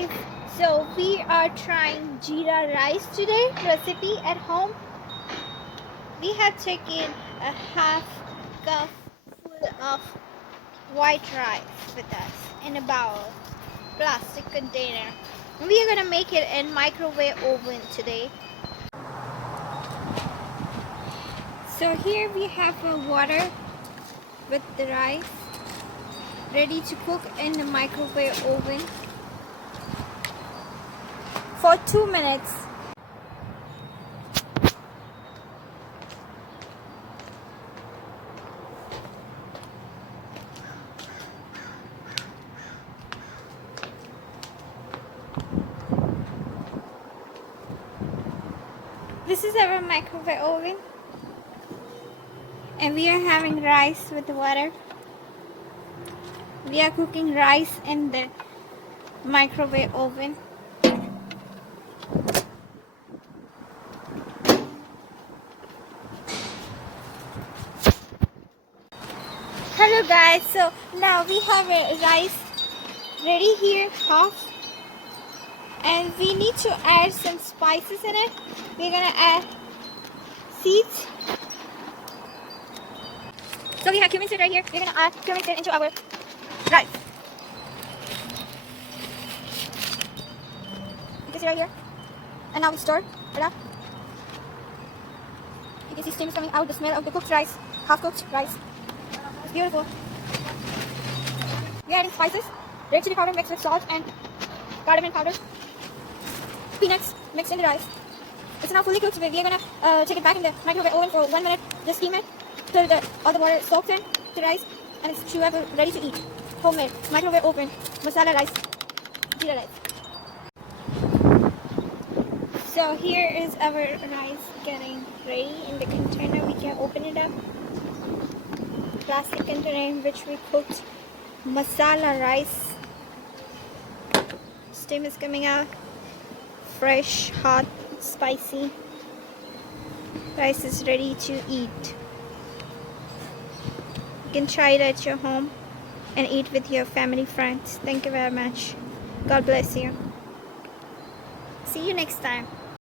guys, so we are trying jeera rice today recipe at home. We have taken a half cup full of white rice with us in a bowl, plastic container. We are gonna make it in microwave oven today. So here we have water with the rice ready to cook in the microwave oven for 2 minutes. This is our microwave oven, and we are having rice with water. We are cooking rice in the microwave oven. Hello guys, so now we have a rice ready here, half, and we need to add some spices in it. We're gonna add seeds. So we have cumin seed right here. We're gonna add cumin seed into our rice. You can see right here. And now we stir it up. You can see steam is coming out, the smell of the cooked rice, half cooked rice. It's beautiful. We're adding spices, red chili powder mixed with salt and cardamom powder, peanuts mixed in the rice. It's now fully cooked. We're gonna take it back in the microwave oven for 1 minute. Just steam it till all the water soaks in the rice, and it's chewable, ready to eat. Homemade, microwave oven, masala rice, jeera rice. So here is our rice getting ready in the container. We can open it up. Plastic container in which we cooked masala rice. Steam is coming out. Fresh, hot, spicy. Rice is ready to eat. You can try it at your home and eat with your family, friends. Thank you very much. God bless you. See you next time.